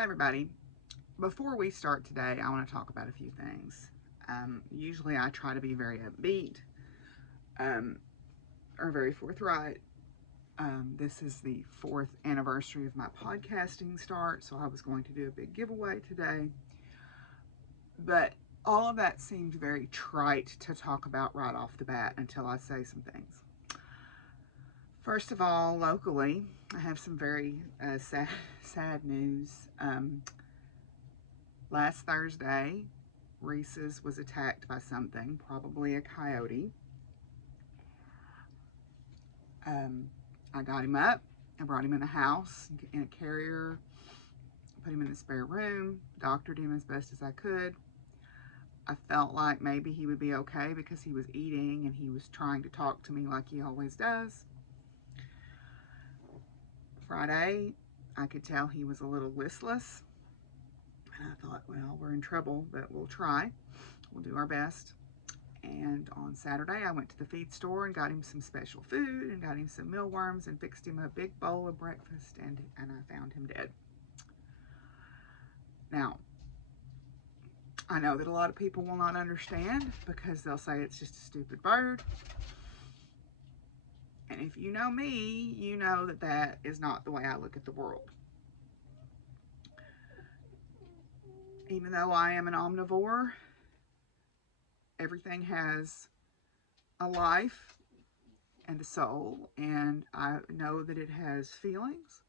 Hi everybody. Before we start today, I want to talk about a few things. Usually I try to be very upbeat or very forthright. This is the 4th anniversary of my podcasting start, so I was going to do a big giveaway today. But all of that seemed very trite to talk about right off the bat until I say some things. First of all, locally, I have some very sad news. Last Thursday, Reese's was attacked by something, probably a coyote. I got him up. I brought him in the house in a carrier, put him in the spare room, doctored him as best as I could. I felt like maybe he would be okay because he was eating and he was trying to talk to me like he always does. Friday, I could tell he was a little listless. And I thought, well, we're in trouble, but we'll try. We'll do our best. And on Saturday, I went to the feed store and got him some special food and got him some mealworms and fixed him a big bowl of breakfast, and I found him dead. Now, I know that a lot of people will not understand because they'll say it's just a stupid bird. And if you know me, you know that that is not the way I look at the world. Even though I am an omnivore, everything has a life and a soul, and I know that it has feelings,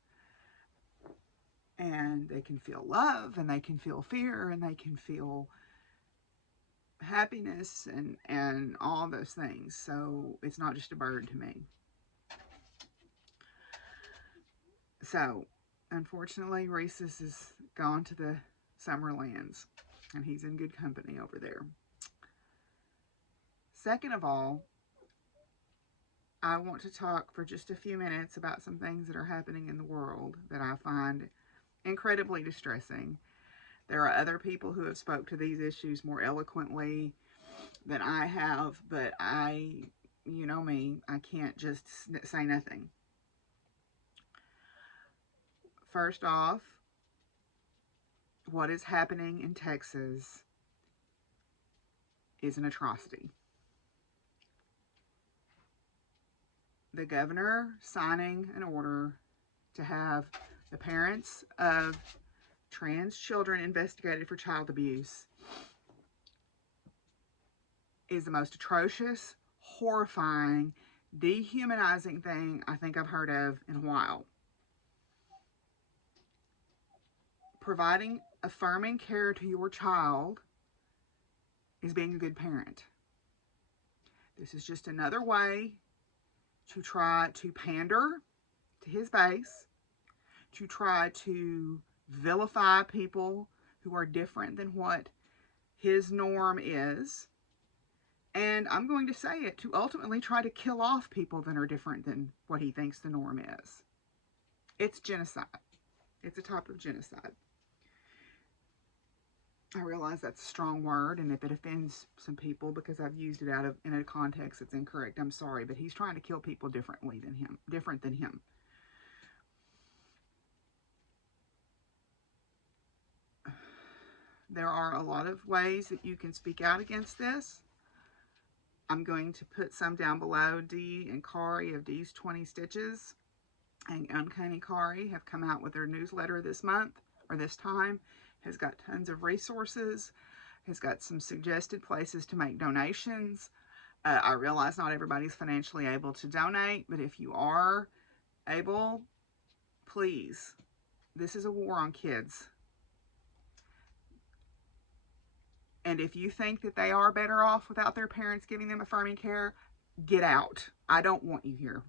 and they can feel love, and they can feel fear, and they can feel happiness, and all those things. So it's not just a bird to me. So unfortunately, Reese's is gone to the summer lands, and he's in good company over there. Second of all, I want to talk for just a few minutes about some things that are happening in the world that I find incredibly distressing. There are other people who have spoke to these issues more eloquently than I have, but you know me, I can't just say nothing. First off, what is happening in Texas is an atrocity. The governor signing an order to have the parents of trans children investigated for child abuse is the most atrocious, horrifying, dehumanizing thing I think I've heard of in a while. Providing affirming care to your child is being a good parent. This is just another way to try to pander to his base, to try to vilify people who are different than what his norm is. And I'm going to say it, to ultimately try to kill off people that are different than what he thinks the norm is. It's genocide. It's a type of genocide. I realize that's a strong word, and if it offends some people because I've used it in a context that's incorrect, I'm sorry, but he's trying to kill people different than him. There are a lot of ways that you can speak out against this. I'm going to put some down below. Dee and Kari of Dee's 20 Stitches and Uncanny Kari have come out with their newsletter this month, or this time. Has got tons of resources, has got some suggested places to make donations. I realize not everybody's financially able to donate, but if you are able, please. This is a war on kids. And if you think that they are better off without their parents giving them affirming care, get out. I don't want you here.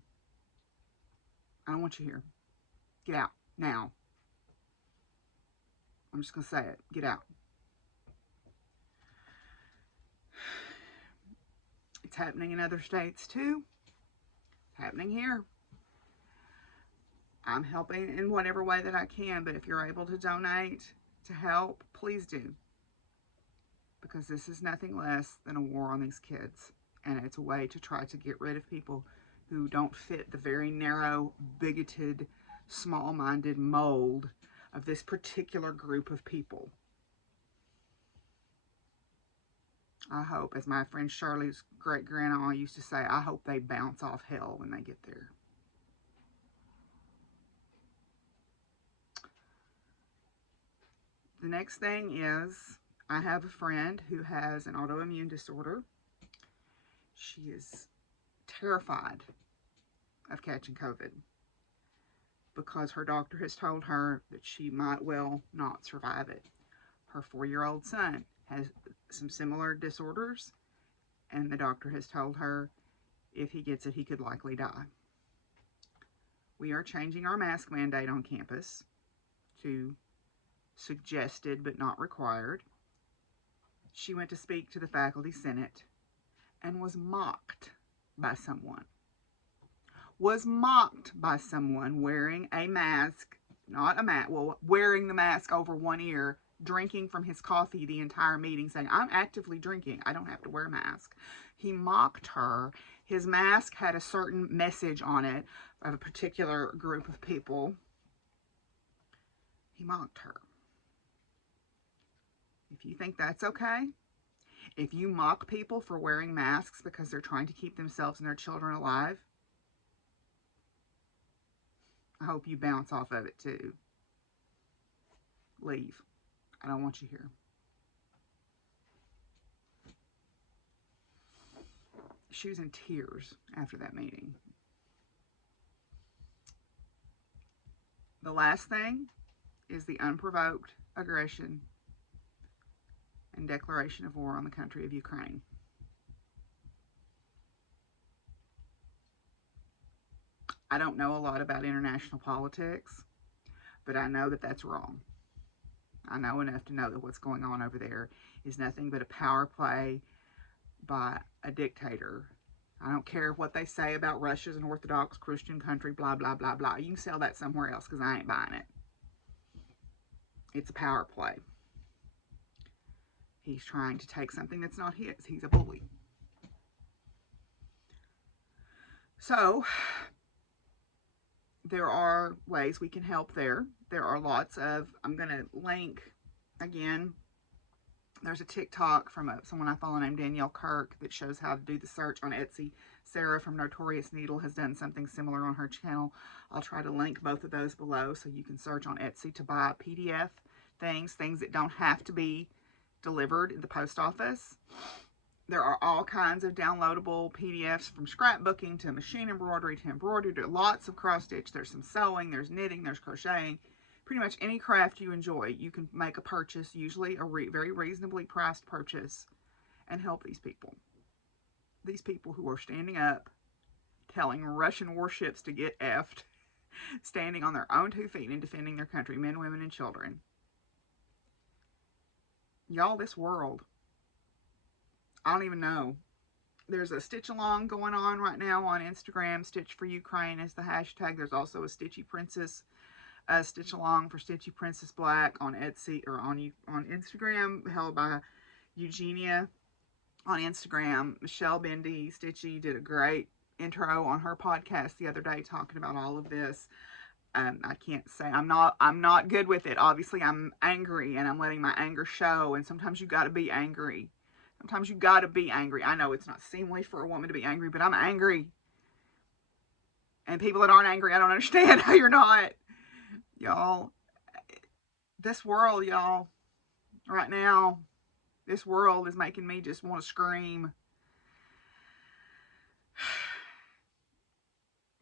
I don't want you here. Get out now. I'm just going to say it. Get out. It's happening in other states too. It's happening here. I'm helping in whatever way that I can, but if you're able to donate to help, please do. Because this is nothing less than a war on these kids. And it's a way to try to get rid of people who don't fit the very narrow, bigoted, small-minded mold of this particular group of people. I hope, as my friend Shirley's great-grandma used to say, I hope they bounce off hell when they get there. The next thing is, I have a friend who has an autoimmune disorder. She is terrified of catching COVID because her doctor has told her that she might well not survive it. Her 4-year-old son has some similar disorders, and the doctor has told her if he gets it, he could likely die. We are changing our mask mandate on campus to suggested but not required. She went to speak to the faculty senate and was mocked by someone. Wearing a mask, not a mask, well, wearing the mask over one ear, drinking from his coffee the entire meeting, saying, I'm actively drinking, I don't have to wear a mask. He mocked her. His mask had a certain message on it of a particular group of people. He mocked her. If you think that's okay, if you mock people for wearing masks because they're trying to keep themselves and their children alive, I hope you bounce off of it too. Leave. I don't want you here. She was in tears after that meeting. The last thing is the unprovoked aggression and declaration of war on the country of Ukraine. I don't know a lot about international politics, but I know that that's wrong. I know enough to know that what's going on over there is nothing but a power play by a dictator. I don't care what they say about Russia's an Orthodox Christian country, blah, blah, blah, blah. You can sell that somewhere else because I ain't buying it. It's a power play. He's trying to take something that's not his. He's a bully. So, there are ways we can help there. There are lots of, I'm going to link, again, there's a TikTok from someone I follow named Danielle Kirk that shows how to do the search on Etsy. Sarah from Notorious Needle has done something similar on her channel. I'll try to link both of those below so you can search on Etsy to buy PDF things that don't have to be delivered at the post office. There are all kinds of downloadable PDFs, from scrapbooking to machine embroidery to embroidery to lots of cross stitch. There's some sewing, there's knitting, there's crocheting. Pretty much any craft you enjoy, you can make a purchase, usually a very reasonably priced purchase, and help these people. These people who are standing up, telling Russian warships to get effed, standing on their own 2 feet and defending their country, men, women, and children. Y'all, this world, I don't even know. There's a stitch along going on right now on Instagram. Stitch for Ukraine is the hashtag. There's also a Stitchy Princess stitch along for Stitchy Princess Black on Etsy or on Instagram, held by Eugenia on Instagram. Michelle Bendy Stitchy did a great intro on her podcast the other day talking about all of this. I can't say I'm not good with it. Obviously, I'm angry and I'm letting my anger show. And sometimes you got to be angry. Sometimes you got to be angry. I know it's not seemly for a woman to be angry, but I'm angry. And people that aren't angry, I don't understand how you're not. Y'all, this world, y'all, right now, this world is making me just want to scream.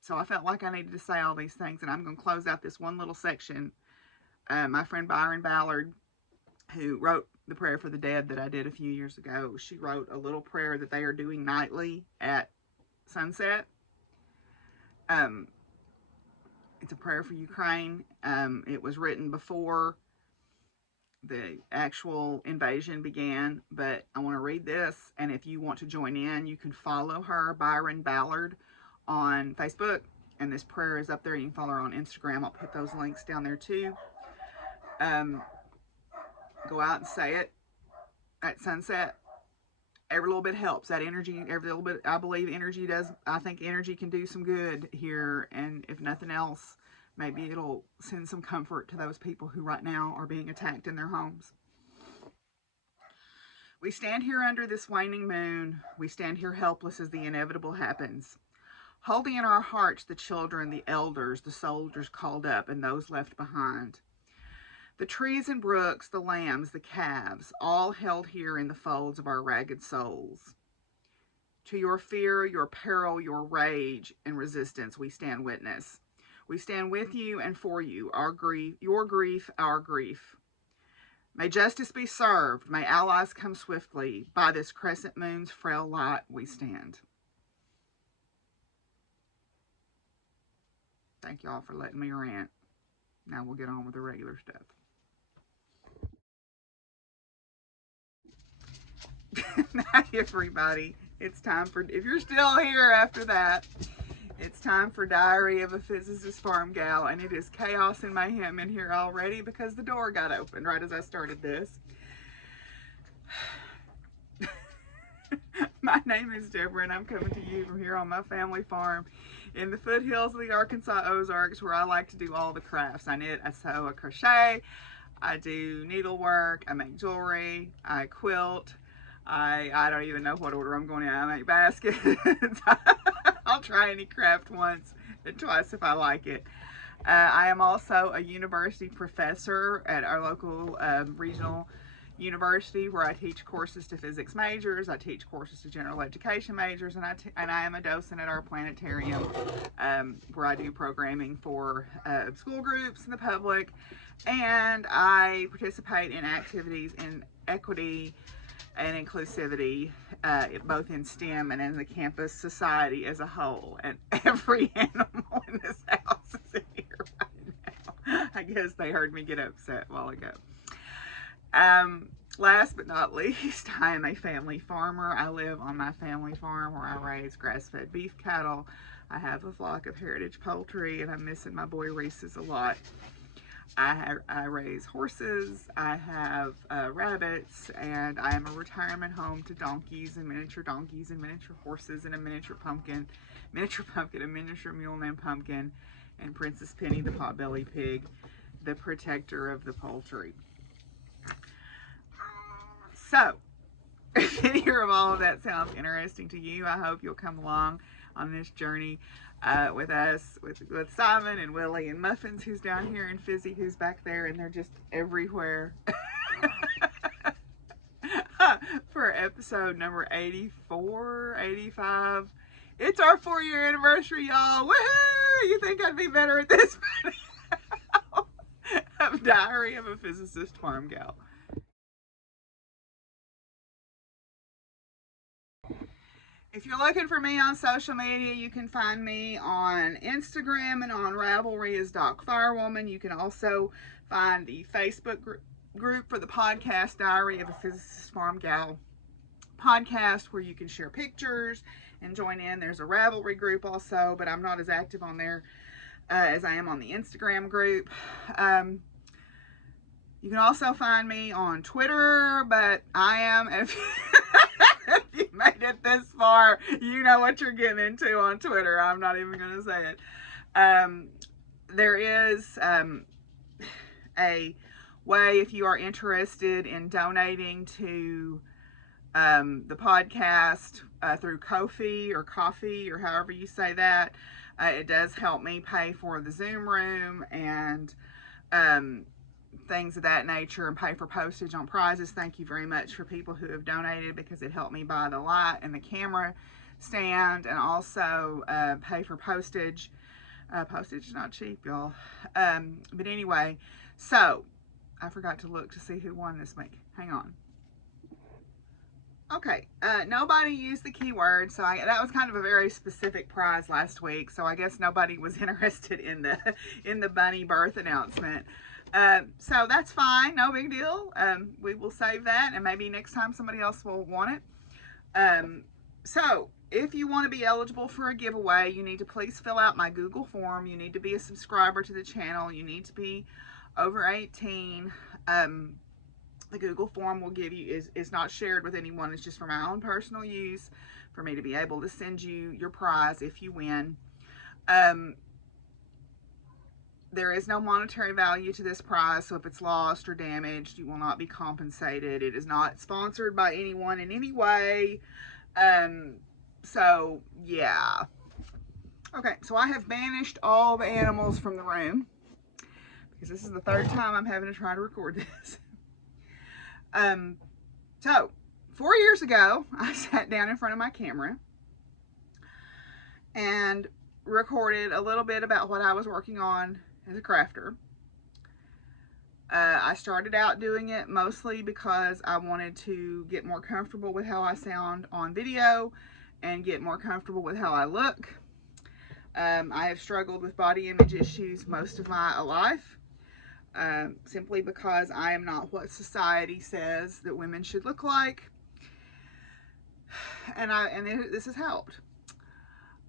So I felt like I needed to say all these things, and I'm going to close out this one little section. My friend Byron Ballard, who wrote the prayer for the dead that I did a few years ago, she wrote a little prayer that they are doing nightly at sunset. It's a prayer for Ukraine. It was written before the actual invasion began, but I want to read this, and if you want to join in, you can follow her, Byron Ballard, on Facebook, and this prayer is up there. You can follow her on Instagram. I'll put those links down there too. Go out and say it at sunset. Every little bit helps. That energy, every little bit, I believe energy does. I think energy can do some good here, and if nothing else, Maybe it'll send some comfort to those people who right now are being attacked in their homes. We stand here under this waning moon. We stand here helpless as the inevitable happens, holding in our hearts the children, the elders, the soldiers called up, and those left behind. The trees and brooks, the lambs, the calves, all held here in the folds of our ragged souls. To your fear, your peril, your rage, and resistance, we stand witness. We stand with you and for you, our grief, your grief, our grief. May justice be served. May allies come swiftly. By this crescent moon's frail light we stand. Thank y'all for letting me rant. Now we'll get on with the regular stuff. Hi everybody. It's time for, if you're still here after that, it's time for Diary of a Physicist Farmgal, and it is chaos and mayhem in here already because the door got opened right as I started this. My name is Deborah, and I'm coming to you from here on my family farm in the foothills of the Arkansas Ozarks, where I like to do all the crafts. I knit, I sew, I crochet, I do needlework, I make jewelry, I quilt. I don't even know what order I'm going in. I make baskets. I'll try any craft once and twice if I like it. I am also a university professor at our local regional university, where I teach courses to physics majors. I teach courses to general education majors, and I am a docent at our planetarium, where I do programming for school groups and the public, and I participate in activities in equity and inclusivity, both in STEM and in the campus society as a whole. And every animal in this house is in here right now. I guess they heard me get upset a while ago. Last but not least, I am a family farmer. I live on my family farm where I raise grass-fed beef cattle. I have a flock of heritage poultry, and I'm missing my boy Reese's a lot. I raise horses, I have rabbits, and I am a retirement home to donkeys and miniature horses, and a miniature pumpkin, a miniature mule named Pumpkin, and Princess Penny, the potbelly pig, the protector of the poultry. So, if any of all of that sounds interesting to you, I hope you'll come along on this journey with us, with Simon and Willie and Muffins, who's down here, and Fizzy, who's back there, and they're just everywhere. For episode number 84, 85. It's our 4-year anniversary, y'all. Woohoo! You think I'd be better at this? Of Diary of a Physicist Farmgal. If you're looking for me on social media, you can find me on Instagram and on Ravelry as Doc Firewoman. You can also find the Facebook group for the podcast Diary of a Physicist Farmgal podcast, where you can share pictures and join in. There's a Ravelry group also, but I'm not as active on there as I am on the Instagram group. You can also find me on Twitter, but I am, if you made it this far, you know what you're getting into on Twitter. I'm not even going to say it. There is a way, if you are interested in donating to the podcast through Ko-fi or Coffee, or however you say that. It does help me pay for the Zoom room and things of that nature, and pay for postage on prizes. Thank you very much for people who have donated, because it helped me buy the light and the camera stand, and also pay for postage. Postage is not cheap, y'all. But anyway, so I forgot to look to see who won this week. Hang on. Okay, nobody used the keyword, so that was kind of a very specific prize last week, so I guess nobody was interested in the bunny birth announcement. So that's fine, no big deal. We will save that, and maybe next time somebody else will want it. So if you want to be eligible for a giveaway, you need to please fill out my Google form. You need to be a subscriber to the channel. You need to be over 18. The Google form will give you, is not shared with anyone. It's just for my own personal use, for me to be able to send you your prize if you win. There is no monetary value to this prize, so if it's lost or damaged, you will not be compensated. It is not sponsored by anyone in any way. So, yeah. Okay, so I have banished all the animals from the room because this is the third time I'm having to try to record this. So, 4 years ago, I sat down in front of my camera and recorded a little bit about what I was working on as a crafter. I started out doing it mostly because I wanted to get more comfortable with how I sound on video and get more comfortable with how I look. I have struggled with body image issues most of my life, simply because I am not what society says that women should look like, and this has helped.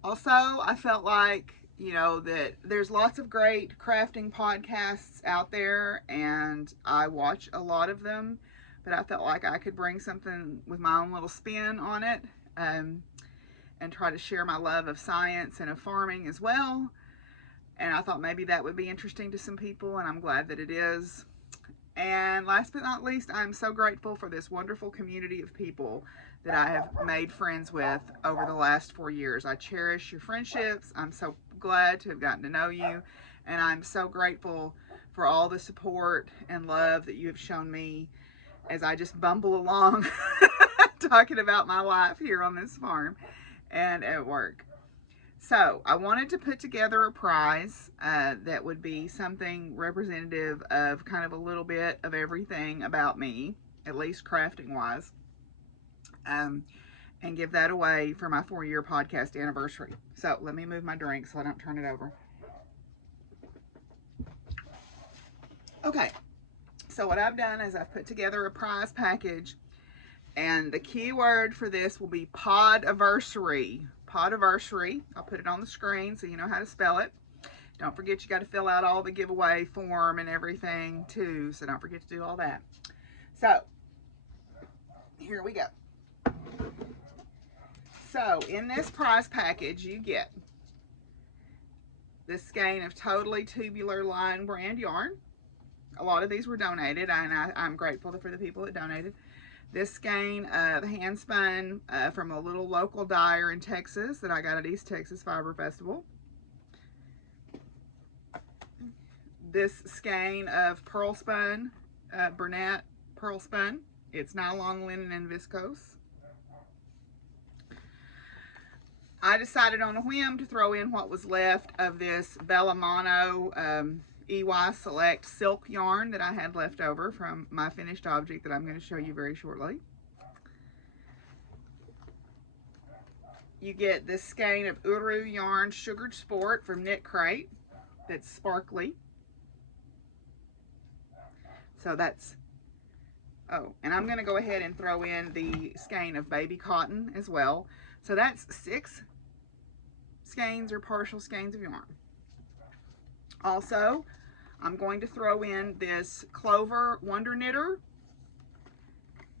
Also, I felt like, you know, that there's lots of great crafting podcasts out there, and I watch a lot of them, but I felt like I could bring something with my own little spin on it, and try to share my love of science and of farming as well. And I thought maybe that would be interesting to some people, and I'm glad that it is. And last but not least, I'm so grateful for this wonderful community of people that I have made friends with over the last 4 years. I cherish your friendships. I'm so glad to have gotten to know you, and I'm so grateful for all the support and love that you have shown me as I just bumble along talking about my life here on this farm and at work. So I wanted to put together a prize that would be something representative of kind of a little bit of everything about me, at least crafting wise, and give that away for my 4-year podcast anniversary. So let me move my drink so I don't turn it over. Okay, so what I've done is I've put together a prize package, and the key word for this will be podiversary. Podiversary. I'll put it on the screen so you know how to spell it. Don't forget, you got to fill out all the giveaway form and everything too, so don't forget to do all that. So here we go. So in this prize package, you get this skein of totally tubular line brand yarn. A lot of these were donated, and I'm grateful for the people that donated. This skein of hand spun from a little local dyer in Texas that I got at East Texas Fiber Festival. This skein of pearl spun, Burnett pearl spun. It's nylon, linen, and viscose. I decided on a whim to throw in what was left of this Bellamano EY Select silk yarn that I had left over from my finished object that I'm going to show you very shortly. You get this skein of Uru yarn sugared sport from Knit Crate that's sparkly. So that's, oh, and I'm going to go ahead and throw in the skein of baby cotton as well. So that's 6 skeins or partial skeins of yarn. Also, I'm going to throw in this Clover Wonder Knitter.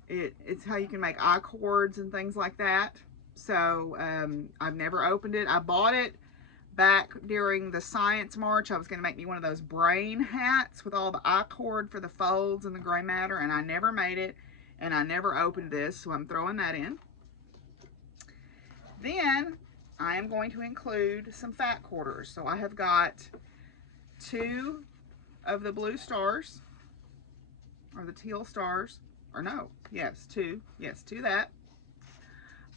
It's how you can make eye cords and things like that. So I've never opened it. I bought it back during the science march. I was going to make me one of those brain hats with all the eye cord for the folds and the gray matter, and I never made it, and I never opened this, so I'm throwing that in. Then I am going to include some fat quarters. So I have got 2 of the blue stars, or the teal stars, or no, yes, 2, yes, 2 that.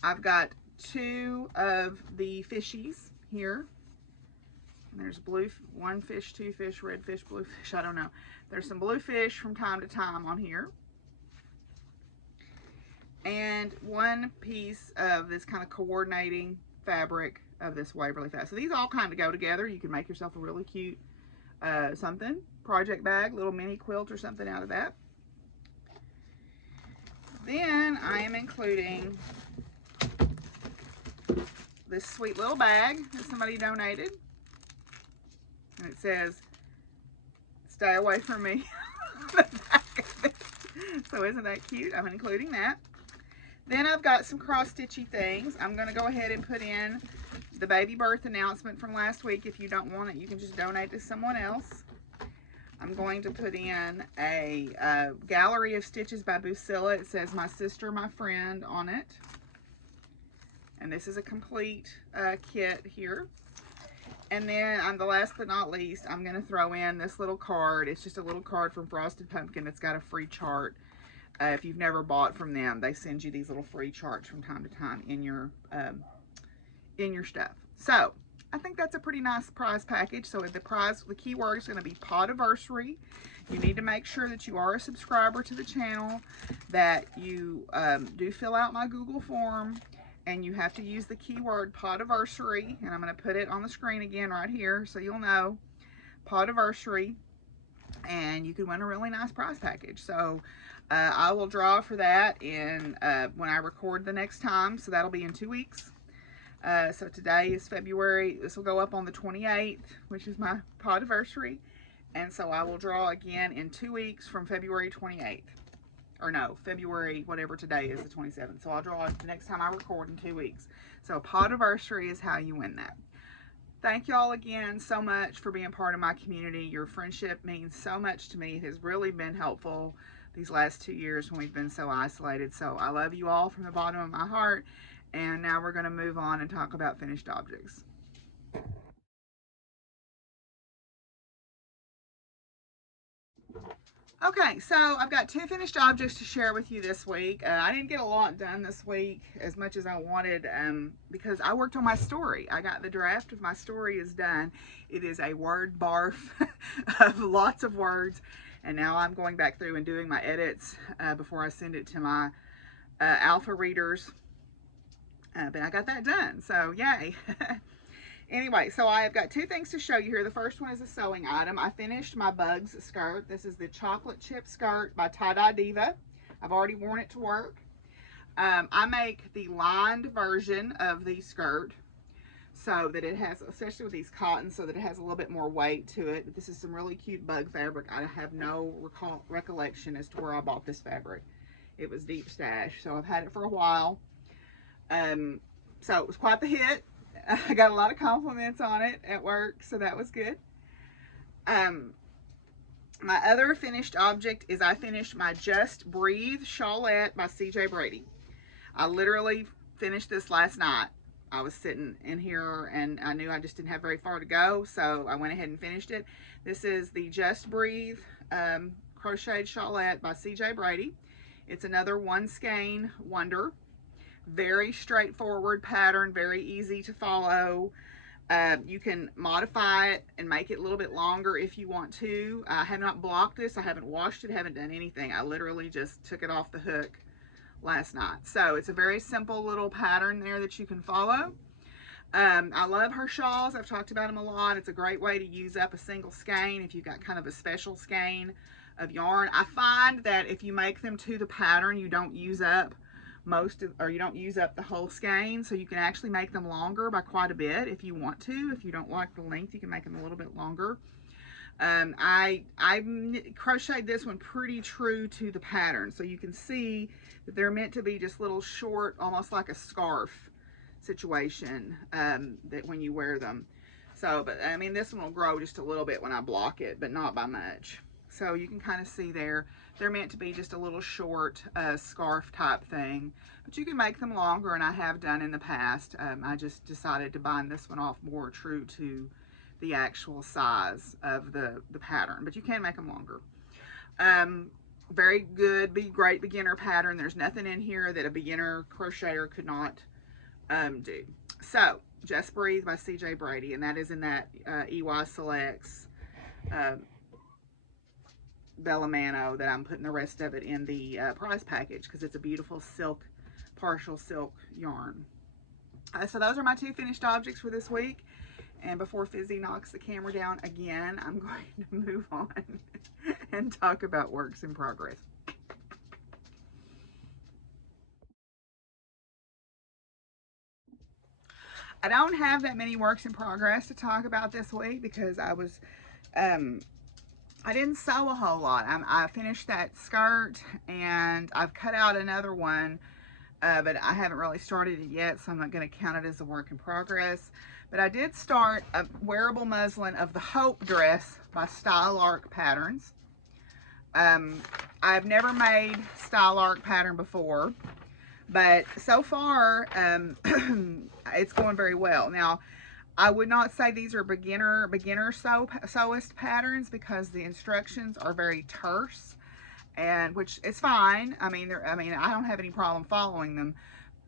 I've got 2 of the fishies here. And there's blue, 1 fish, 2 fish, red fish, blue fish, I don't know. There's some blue fish from time to time on here. And 1 piece of this kind of coordinating fabric of this Waverly Fat. So these all kind of go together. You can make yourself a really cute something, project bag, little mini quilt or something out of that. Then I am including this sweet little bag that somebody donated. And it says, "Stay away from me." On the back of it. So isn't that cute? I'm including that. Then I've got some cross-stitchy things. I'm going to go ahead and put in the baby birth announcement from last week. If you don't want it, you can just donate to someone else. I'm going to put in a gallery of stitches by Busilla. It says "My Sister, My Friend" on it. And this is a complete kit here. And then, the last but not least, I'm going to throw in this little card. It's just a little card from Frosted Pumpkin that's got a free chart. If you've never bought from them, they send you these little free charts from time to time in your stuff. So, I think that's a pretty nice prize package. So the keyword is going to be Podiversary. You need to make sure that you are a subscriber to the channel, that you do fill out my Google form, and you have to use the keyword Podiversary. And I'm going to put it on the screen again right here so you'll know. Podiversary. And you can win a really nice prize package. So I will draw for that when I record the next time. So that'll be in 2 weeks. So today is February. This will go up on the 28th, which is my Podiversary. And so I will draw again in 2 weeks from February 28th. Or no, February, whatever today is, the 27th. So I'll draw it the next time I record in 2 weeks. So Podiversary is how you win that. Thank y'all again so much for being part of my community. Your friendship means so much to me. It has really been helpful these last 2 years when we've been so isolated. So I love you all from the bottom of my heart. And now we're going to move on and talk about finished objects. Okay, so I've got 2 finished objects to share with you this week. I didn't get a lot done this week, as much as I wanted, because I worked on my story. I got the draft of my story is done. It is a word barf of lots of words, and now I'm going back through and doing my edits before I send it to my alpha readers. But I got that done, so yay. Anyway, so I have got 2 things to show you here. The first one is a sewing item. I finished my Bugs skirt. This is the chocolate chip skirt by Tie Dye Diva. I've already worn it to work. I make the lined version of the skirt so that it has, especially with these cottons, so that it has a little bit more weight to it. But this is some really cute bug fabric. I have no recollection as to where I bought this fabric. It was deep stash, so I've had it for a while. So it was quite the hit. I got a lot of compliments on it at work, so that was good. My other finished object is I finished my Just Breathe Shawlette by CJ Brady. I literally finished this last night. I was sitting in here and I knew I just didn't have very far to go, so I went ahead and finished it. This is the Just Breathe Crocheted Shawlette by CJ Brady. It's another one skein wonder. Very straightforward pattern, very easy to follow. You can modify it and make it a little bit longer if you want to. I have not blocked this. I haven't washed it, haven't done anything. I literally just took it off the hook last night. So it's a very simple little pattern there that you can follow. I love her shawls. I've talked about them a lot. It's a great way to use up a single skein if you've got kind of a special skein of yarn. I find that if you make them to the pattern, you don't use up you don't use up the whole skein, so you can actually make them longer by quite a bit if you want to. If you don't like the length, you can make them a little bit longer. I crocheted this one pretty true to the pattern, so you can see that they're meant to be just little short, almost like a scarf situation that when you wear them. So, but I mean, this one will grow just a little bit when I block it, but not by much. So you can kind of see there, they're meant to be just a little short scarf type thing, but you can make them longer, and I have done in the past. I just decided to bind this one off more true to the actual size of the pattern, but you can make them longer. Very good, great beginner pattern. There's nothing in here that a beginner crocheter could not do. So, Just Breathe by CJ Brady, and that is in that EY Selects Bella Mano that I'm putting the rest of it in the prize package because it's a beautiful silk, partial silk yarn. So those are my 2 finished objects for this week. And before Fizzy knocks the camera down again, I'm going to move on and talk about works in progress. I don't have that many works in progress to talk about this week because I was, I didn't sew a whole lot. I finished that skirt and I've cut out another one but I haven't really started it yet, so I'm not going to count it as a work in progress. But I did start a wearable muslin of the Hope dress by Style Arc Patterns. I've never made Style Arc pattern before, but so far it's going very well. Now, I would not say these are beginner sewist patterns because the instructions are very terse, and which is fine. I mean, I don't have any problem following them,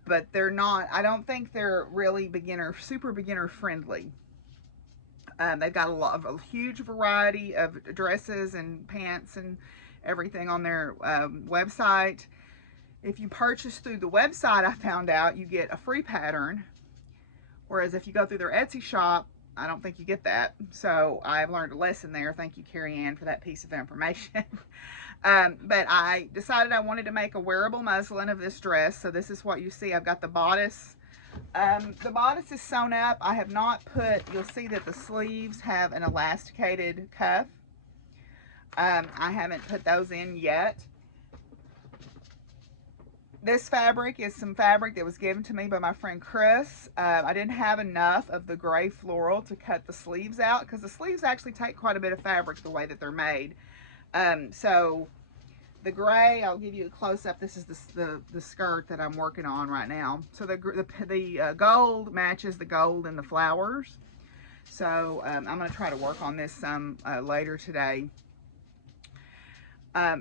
but they're not. I don't think they're really super beginner friendly. They've got a huge variety of dresses and pants and everything on their website. If you purchase through the website, I found out you get a free pattern. Whereas if you go through their Etsy shop, I don't think you get that. So I've learned a lesson there. Thank you, Kari, for that piece of information. But I decided I wanted to make a wearable muslin of this dress. So this is what you see. I've got the bodice. The bodice is sewn up. I have not put, you'll see that the sleeves have an elasticated cuff. I haven't put those in yet. This fabric is some fabric that was given to me by my friend Chris. I didn't have enough of the gray floral to cut the sleeves out because the sleeves actually take quite a bit of fabric the way that they're made. So the gray, I'll give you a close-up. This is the skirt that I'm working on right now. So the gold matches the gold in the flowers. So I'm going to try to work on this some later today.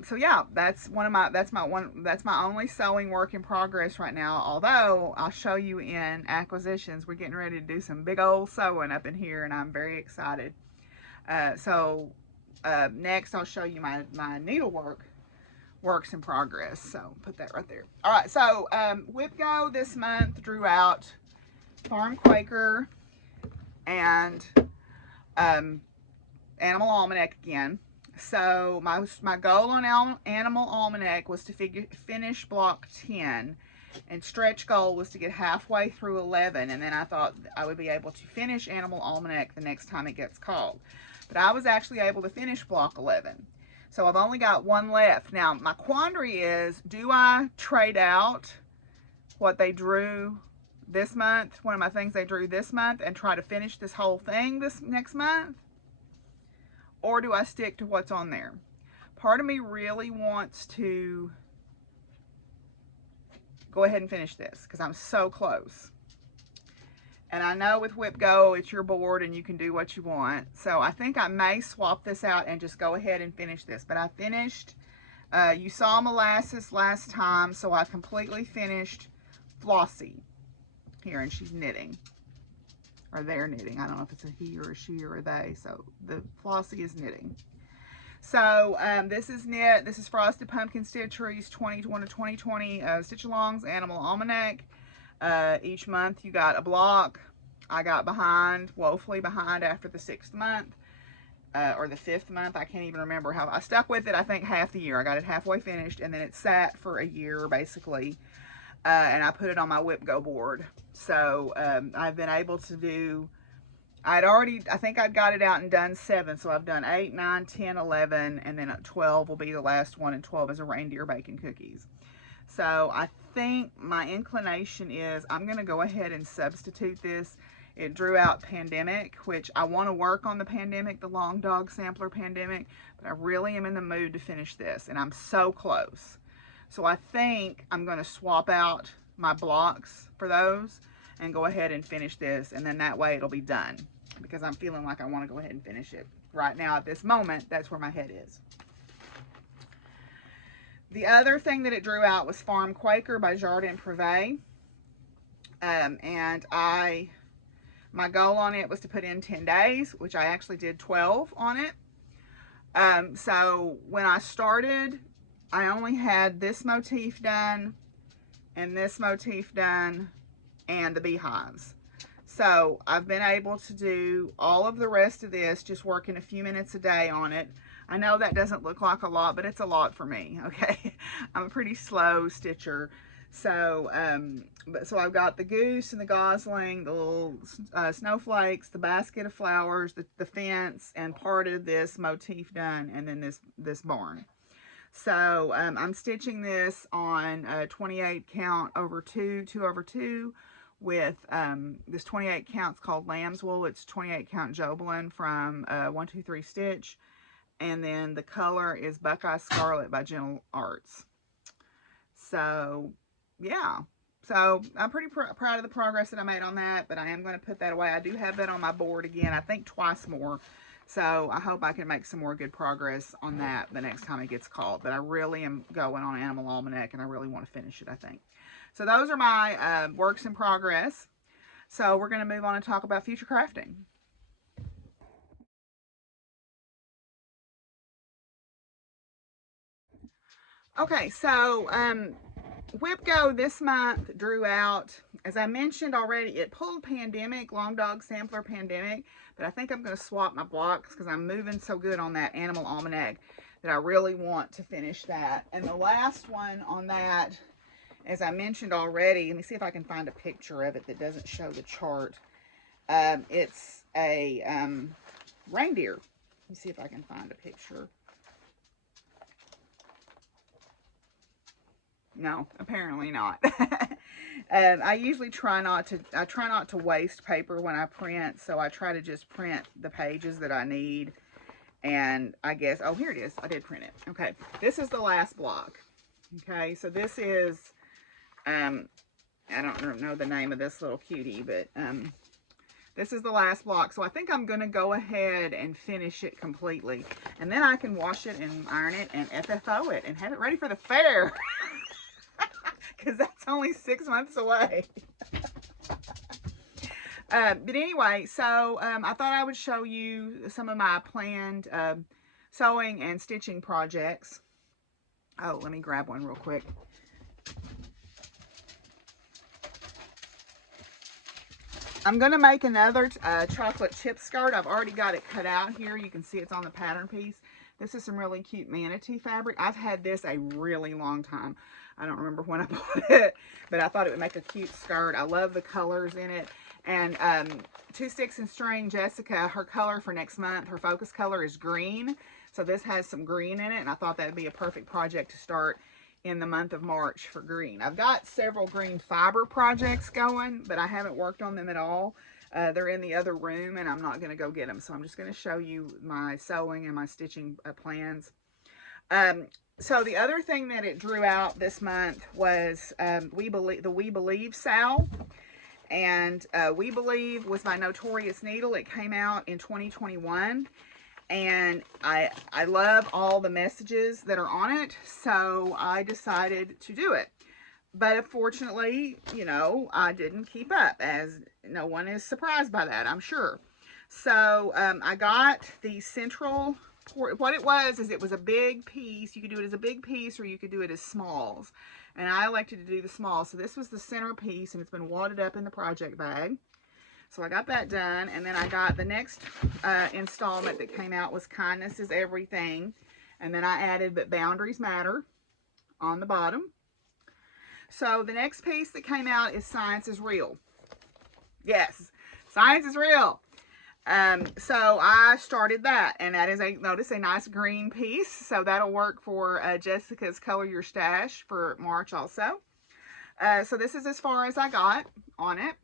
So yeah, that's my only sewing work in progress right now. Although I'll show you in acquisitions, we're getting ready to do some big old sewing up in here, and I'm very excited. Next I'll show you my needlework works in progress. So put that right there. All right, so WhipGo this month drew out Farm Quaker and Animal Almanac again. So my goal on Animal Almanac was to finish block 10, and stretch goal was to get halfway through 11, and then I thought I would be able to finish Animal Almanac the next time it gets called. But I was actually able to finish block 11. So I've only got one left. Now my quandary is, do I trade out what they drew this month, one of my things they drew this month, and try to finish this whole thing this next month? Or do I stick to what's on there? Part of me really wants to go ahead and finish this because I'm so close. And I know with WhipGo, it's your board and you can do what you want. So I think I may swap this out and just go ahead and finish this. But I finished, you saw Molasses last time, so I completely finished Flossie here, and she's knitting. Or they're knitting. I don't know if it's a he or a she or a they. So the Flossie is knitting. So this is knit. This is Frosted Pumpkin Stitcheries 2021 to 2020 Stitch Alongs Animal Almanac. Each month you got a block. I got woefully behind after the 6th month. Or the 5th month. I can't even remember how. I stuck with it, I think, half the year. I got it halfway finished, and then it sat for a year basically. And I put it on my WhipGo board. So I've been able to do, I think I'd got it out and done 7. So I've done 8, 9, 10, 11, and then 12 will be the last one, and 12 is a reindeer bacon cookies. So I think my inclination is I'm going to go ahead and substitute this. It drew out Pandemic, which I want to work on the Pandemic, the Long Dog Sampler Pandemic, but I really am in the mood to finish this, and I'm so close. So I think I'm going to swap out my blocks for those and go ahead and finish this, and then that way it'll be done, because I'm feeling like I want to go ahead and finish it. Right now, at this moment, that's where my head is. The other thing that it drew out was Farm Quaker by Jardin Privé. And my goal on it was to put in 10 days, which I actually did 12 on it. So when I started, I only had this motif done and this motif done and the beehives. So I've been able to do all of the rest of this, just working a few minutes a day on it. I know that doesn't look like a lot, but it's a lot for me, okay? I'm a pretty slow stitcher. So, so I've got the goose and the gosling, the little snowflakes, the basket of flowers, the fence, and part of this motif done, and then this barn. So I'm stitching this on 28 count over 2 over 2 with this 28 count's called lamb's wool. It's 28 count Jobelin from 123 Stitch, and then the color is Buckeye Scarlet by Gentle Arts. So yeah, so I'm pretty proud of the progress that I made on that, but I am going to put that away. I do have that on my board again, I think twice more. So I hope I can make some more good progress on that the next time it gets called. But I really am going on Animal Almanac, and I really want to finish it, I think. So those are my works in progress. So we're going to move on and talk about future crafting. Okay, so Whip Go this month drew out, as I mentioned already, it pulled Pandemic, Long Dog Sampler Pandemic, but I think I'm going to swap my blocks because I'm moving so good on that Animal Almanac that I really want to finish that. And the last one on that, as I mentioned already, let me see if I can find a picture of it that doesn't show the chart. It's a reindeer. Let me see if I can find a picture. No, apparently not. I usually try not to waste paper when I print, so I try to just print the pages that I need. And I guess, oh, here it is. I did print it. Okay, this is the last block. Okay, so this is, I don't know the name of this little cutie, but this is the last block. So I think I'm going to go ahead and finish it completely. And then I can wash it and iron it and FFO it and have it ready for the fair. Because that's only 6 months away. But anyway, so I thought I would show you some of my planned sewing and stitching projects. Oh, let me grab one real quick. I'm going to make another chocolate chip skirt. I've already got it cut out here. You can see it's on the pattern piece. This is some really cute manatee fabric. I've had this a really long time. I don't remember when I bought it, but I thought it would make a cute skirt. I love the colors in it. And 2 Sticks and String, Jessica, her color for next month, her focus color is green. So this has some green in it, and I thought that would be a perfect project to start in the month of March for green. I've got several green fiber projects going, but I haven't worked on them at all. They're in the other room, and I'm not going to go get them. So I'm just going to show you my sewing and my stitching plans. So the other thing that it drew out this month was the We Believe Sal. And We Believe was by Notorious Needle. It came out in 2021. And I love all the messages that are on it. So I decided to do it. But unfortunately, you know, I didn't keep up, as no one is surprised by that, I'm sure. So I got the central, what it was is it was a big piece. You could do it as a big piece or you could do it as smalls. And I elected to do the smalls. So this was the center piece, and it's been wadded up in the project bag. So I got that done. And then I got the next installment that came out was Kindness is Everything. And then I added But Boundaries Matter on the bottom. So the next piece that came out is Science is Real. Yes, Science is Real. So I started that, and that is notice a nice green piece. So that'll work for Jessica's Color Your Stash for March also. So this is as far as I got on it.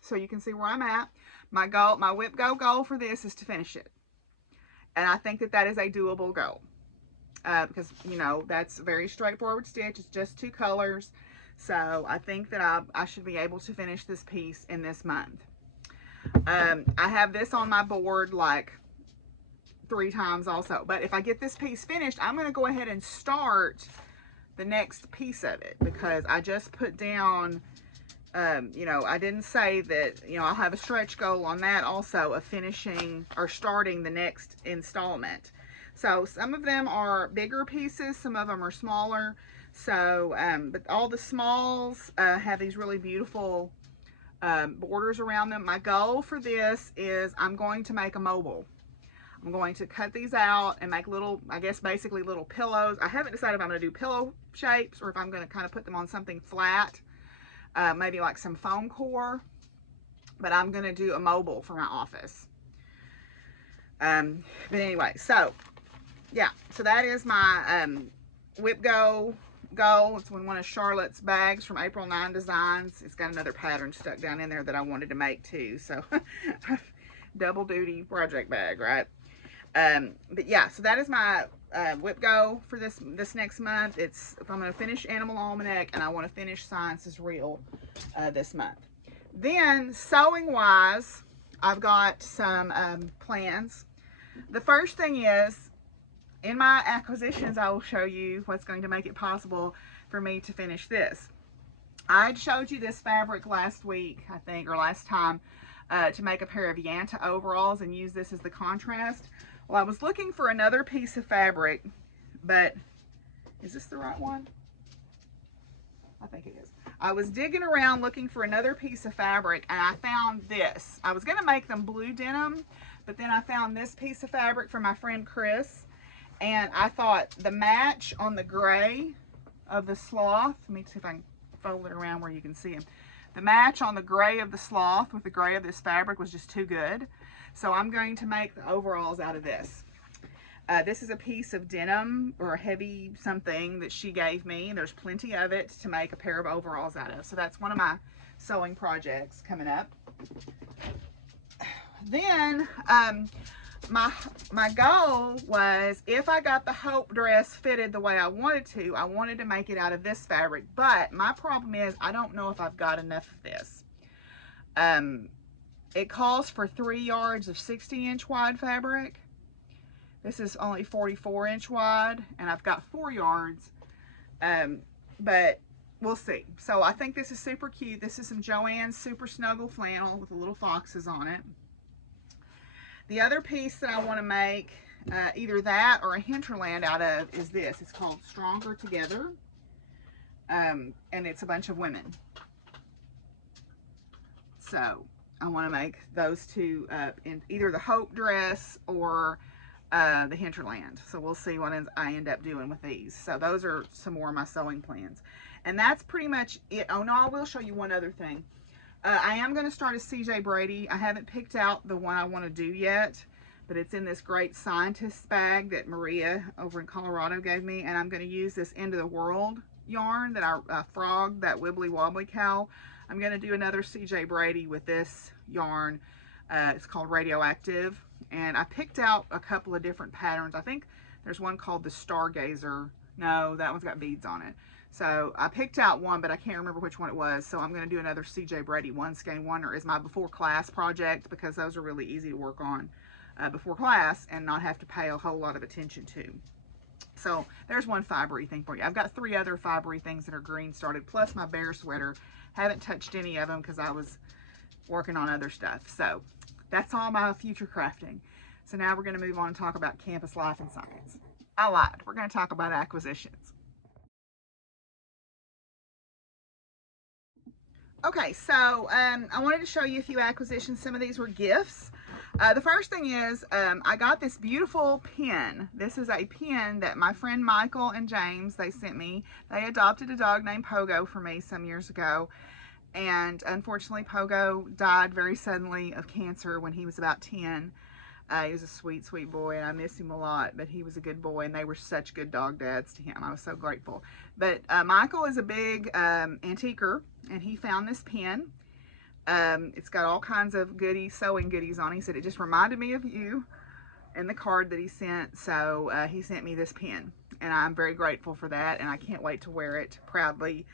So you can see where I'm at. My goal, my Whip Go goal for this is to finish it. And I think that that is a doable goal. Because, you know, that's a very straightforward stitch. It's just 2 colors. So I think that I should be able to finish this piece in this month. I have this on my board like 3 times also. But if I get this piece finished, I'm going to go ahead and start the next piece of it. Because I just put down, you know, I didn't say that, you know, I'll have a stretch goal on that also of finishing or starting the next installment. So some of them are bigger pieces, some of them are smaller. So, but all the smalls have these really beautiful borders around them. My goal for this is I'm going to make a mobile. I'm going to cut these out and make little, I guess basically little pillows. I haven't decided if I'm going to do pillow shapes or if I'm going to kind of put them on something flat, maybe like some foam core. But I'm going to do a mobile for my office. But anyway, so yeah, so that is my Whip Go Gold. It's one of Charlotte's bags from April 9 Designs. It's got another pattern stuck down in there that I wanted to make too. So double duty project bag, right? But yeah, so that is my Whip Go for this next month. It's if I'm going to finish Animal Almanac and I want to finish Science is Real this month. Then sewing wise, I've got some plans. The first thing is, in my acquisitions, I will show you what's going to make it possible for me to finish this. I showed you this fabric last week, I think, or last time, to make a pair of Yanta overalls and use this as the contrast. Well, I was looking for another piece of fabric, but is this the right one? I think it is. I was digging around looking for another piece of fabric, and I found this. I was going to make them blue denim, but then I found this piece of fabric from my friend Chris, and I thought the match on the gray of the sloth, let me see if I can fold it around where you can see him. The match on the gray of the sloth with the gray of this fabric was just too good. So I'm going to make the overalls out of this. This is a piece of denim or heavy something that she gave me. There's plenty of it to make a pair of overalls out of. So that's one of my sewing projects coming up. Then my goal was, if I got the Hope dress fitted the way I wanted to make it out of this fabric. But my problem is I don't know if I've got enough of this. It calls for 3 yards of 60-inch wide fabric. This is only 44-inch wide, and I've got 4 yards, but we'll see. So I think this is super cute. This is some Joann's Super Snuggle flannel with the little foxes on it. The other piece that I want to make, either that or a hinterland out of, is this. It's called Stronger Together, and it's a bunch of women. So I want to make those two in either the Hope dress or the hinterland. So we'll see what I end up doing with these. So those are some more of my sewing plans. And that's pretty much it. Oh no, I will show you one other thing. I am going to start a CJ Brady. I haven't picked out the one I want to do yet, but it's in this great scientist bag that Maria over in Colorado gave me. And I'm going to use this End of the World yarn that I frogged, that wibbly wobbly cow. I'm going to do another CJ Brady with this yarn. It's called Radioactive, and I picked out a couple of different patterns. I think there's one called the Stargazer. No, that one's got beads on it. So I picked out one, but I can't remember which one it was. So I'm going to do another CJ Brady One Skein Wonder as my before class project, because those are really easy to work on before class and not have to pay a whole lot of attention to. So there's one fibery thing for you. I've got 3 other fibery things that are green started, plus my bear sweater. Haven't touched any of them because I was working on other stuff. So that's all my future crafting. So now we're going to move on and talk about campus life and science. I lied. We're going to talk about acquisitions. Okay, so I wanted to show you a few acquisitions. Some of these were gifts. The first thing is I got this beautiful pin. This is a pin that my friend Michael and James, they sent me. They adopted a dog named Pogo for me some years ago. And unfortunately, Pogo died very suddenly of cancer when he was about 10. He was a sweet, sweet boy, and I miss him a lot, but he was a good boy, and they were such good dog dads to him. I was so grateful. But Michael is a big antiquer, and he found this pin. It's got all kinds of goodies, sewing goodies on it. He said it just reminded me of you in the card that he sent, so he sent me this pin, and I'm very grateful for that, and I can't wait to wear it proudly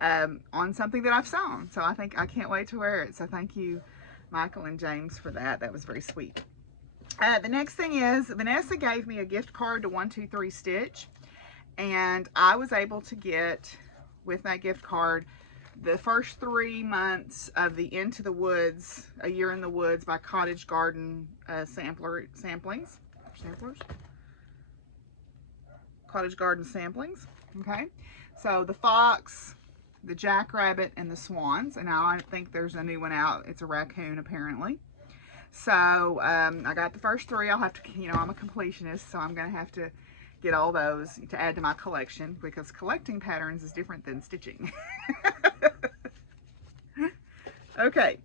on something that I've sewn. So I can't wait to wear it. So thank you, Michael and James, for that. That was very sweet. The next thing is, Vanessa gave me a gift card to 123 Stitch, and I was able to get, with that gift card, the first 3 months of the Into the Woods, A Year in the Woods by Cottage Garden samplings. Cottage Garden samplings. Okay, so the fox, the jackrabbit, and the swans, and now I think there's a new one out. It's a raccoon apparently. So I got the first 3. I'll have to, I'm a completionist, so I'm going to have to get all those to add to my collection, because collecting patterns is different than stitching. Okay,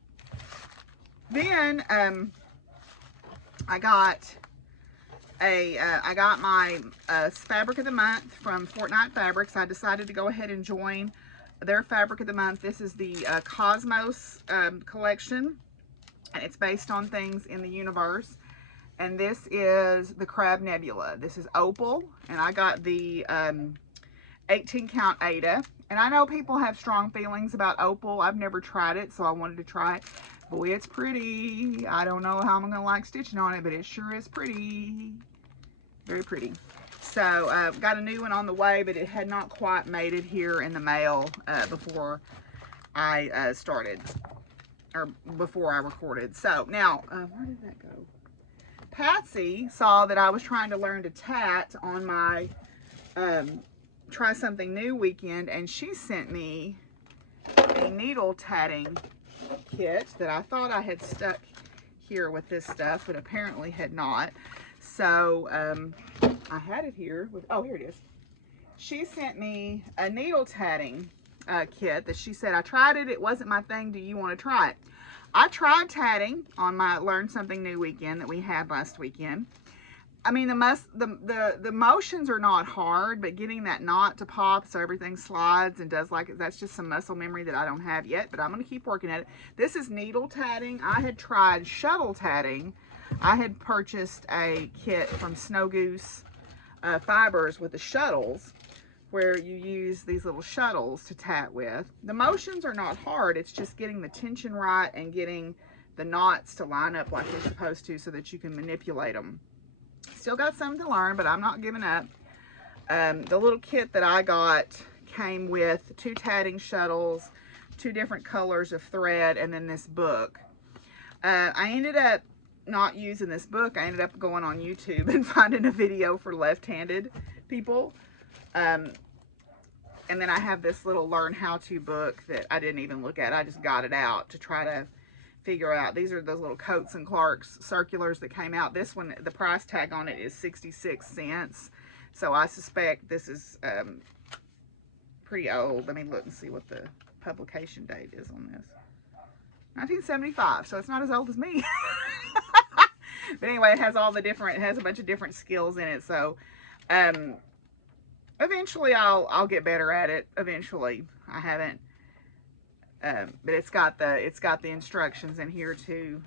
then I got I got my fabric of the month from Fortnite Fabrics. I decided to go ahead and join their fabric of the month. This is the Cosmos collection, and it's based on things in the universe. And this is the Crab Nebula. This is opal, and I got the 18 count Ada. And I know people have strong feelings about opal. I've never tried it, so I wanted to try it. Boy, it's pretty. I don't know how I'm gonna like stitching on it, but it sure is pretty. Very pretty. So got a new one on the way, but it had not quite made it here in the mail before I started, or before I recorded. So now, where did that go? Patsy saw that I was trying to learn to tat on my Try Something New weekend, and she sent me a needle tatting kit that I thought I had stuck here with this stuff, but apparently had not. So I had it here with, oh, here it is. She sent me a needle tatting kit that she said, I tried it, it wasn't my thing, do you want to try it? I tried tatting on my Learn Something New weekend that we had last weekend. I mean, the motions are not hard, but getting that knot to pop so everything slides and does like it, that's just some muscle memory that I don't have yet, but I'm going to keep working at it. This is needle tatting. I had tried shuttle tatting. I had purchased a kit from Snow Goose Fibers with the shuttles, where you use these little shuttles to tat with. The motions are not hard. It's just getting the tension right and getting the knots to line up like they're supposed to so that you can manipulate them. Still got some to learn, but I'm not giving up. The little kit that I got came with 2 tatting shuttles, 2 different colors of thread, and then this book. I ended up not using this book. I ended up going on YouTube and finding a video for left-handed people. And then I have this little learn how-to book that I didn't even look at. I just got it out to try to figure out. These are those little Coates and Clark's circulars that came out. This one, the price tag on it is 66 cents. So I suspect this is pretty old. Let me look and see what the publication date is on this. 1975, so it's not as old as me. But anyway, it has all the different, it has a bunch of different skills in it. So eventually I'll get better at it. Eventually. I haven't. But it's got the instructions in here too,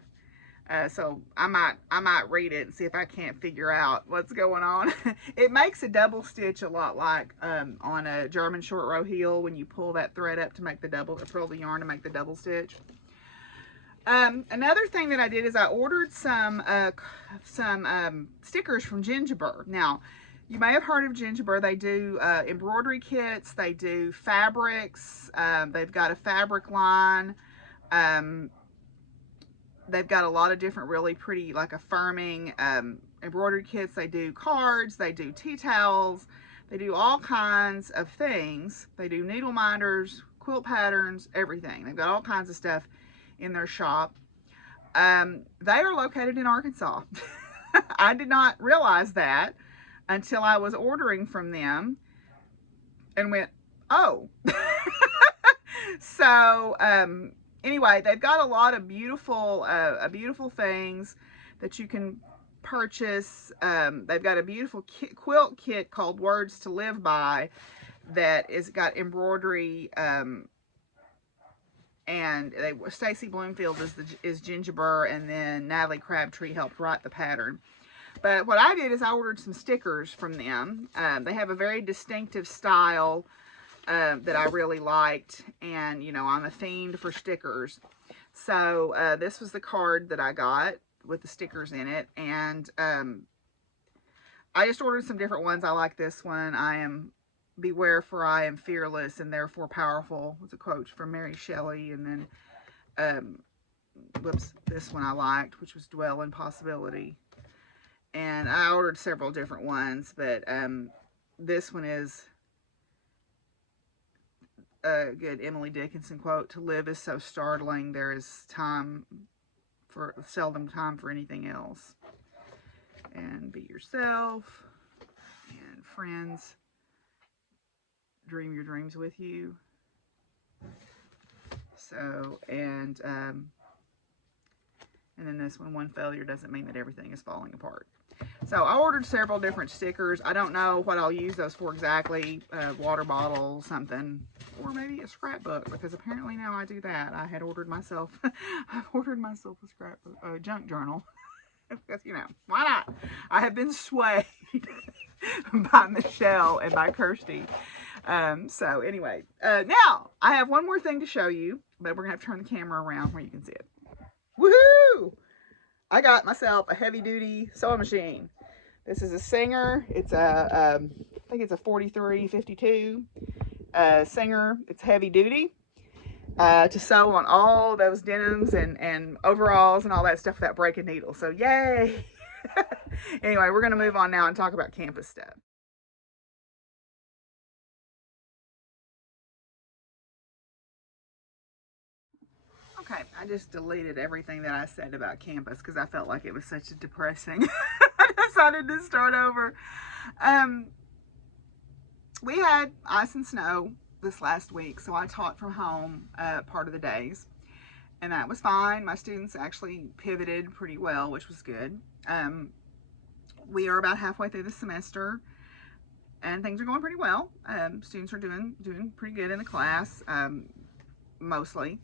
so I might read it and see if I can't figure out what's going on. It makes a double stitch a lot like on a German short row heel when you pull that thread up to make the double, or pull the yarn to make the double stitch. Another thing that I did is I ordered some stickers from Gingerbread. Now, you may have heard of Gingerbread. They do embroidery kits. They do fabrics. They've got a fabric line. They've got a lot of different really pretty, like affirming embroidery kits. They do cards. They do tea towels. They do all kinds of things. They do needle minders, quilt patterns, everything. They've got all kinds of stuff in their shop. They are located in Arkansas. I did not realize that until I was ordering from them and went, oh. So anyway, they've got a lot of beautiful things that you can purchase. They've got a beautiful quilt kit called Words to Live By that is got embroidery, and Stacy Bloomfield is Gingerbread, and then Natalie Crabtree helped write the pattern. But what I did is I ordered some stickers from them. They have a very distinctive style that I really liked. And, you know, I'm a fiend for stickers. So this was the card that I got with the stickers in it. And I just ordered some different ones. I like this one. I am beware, for I am fearless and therefore powerful. Was a quote from Mary Shelley. And then, whoops, this one I liked, which was dwell in possibility. And I ordered several different ones, but this one is a good Emily Dickinson quote. To live is so startling, there is seldom time for anything else. And be yourself, and friends, dream your dreams with you. So, and then this one failure doesn't mean that everything is falling apart. So I ordered several different stickers. I don't know what I'll use those for exactly. Water bottle, something, or maybe a scrapbook, because apparently now I do that. I had ordered myself, I've ordered myself a scrapbook, a junk journal. Because, you know, why not? I have been swayed by Michelle and by Kirsty. So anyway, now I have one more thing to show you, but we're gonna have to turn the camera around where you can see it. Woohoo! I got myself a heavy duty sewing machine. This is a Singer. It's a, I think it's a 4352 Singer. It's heavy duty to sew on all those denims and overalls and all that stuff without breaking needles. So yay! Anyway, we're going to move on now and talk about campus stuff. Okay, I just deleted everything that I said about campus because I felt like it was such a depressing. I decided to start over. We had ice and snow this last week, so I taught from home part of the days, and that was fine. My students actually pivoted pretty well, which was good. We are about halfway through the semester, and things are going pretty well. Students are doing pretty good in the class, mostly.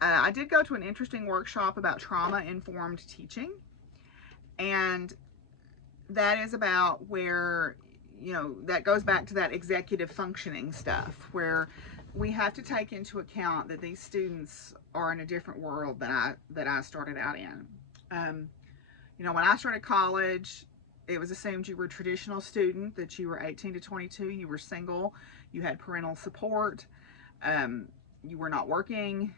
I did go to an interesting workshop about trauma-informed teaching, and that is about where, you know, that goes back to that executive functioning stuff, where we have to take into account that these students are in a different world that I started out in. You know, when I started college, it was assumed you were a traditional student, that you were 18 to 22, you were single, you had parental support, you were not working,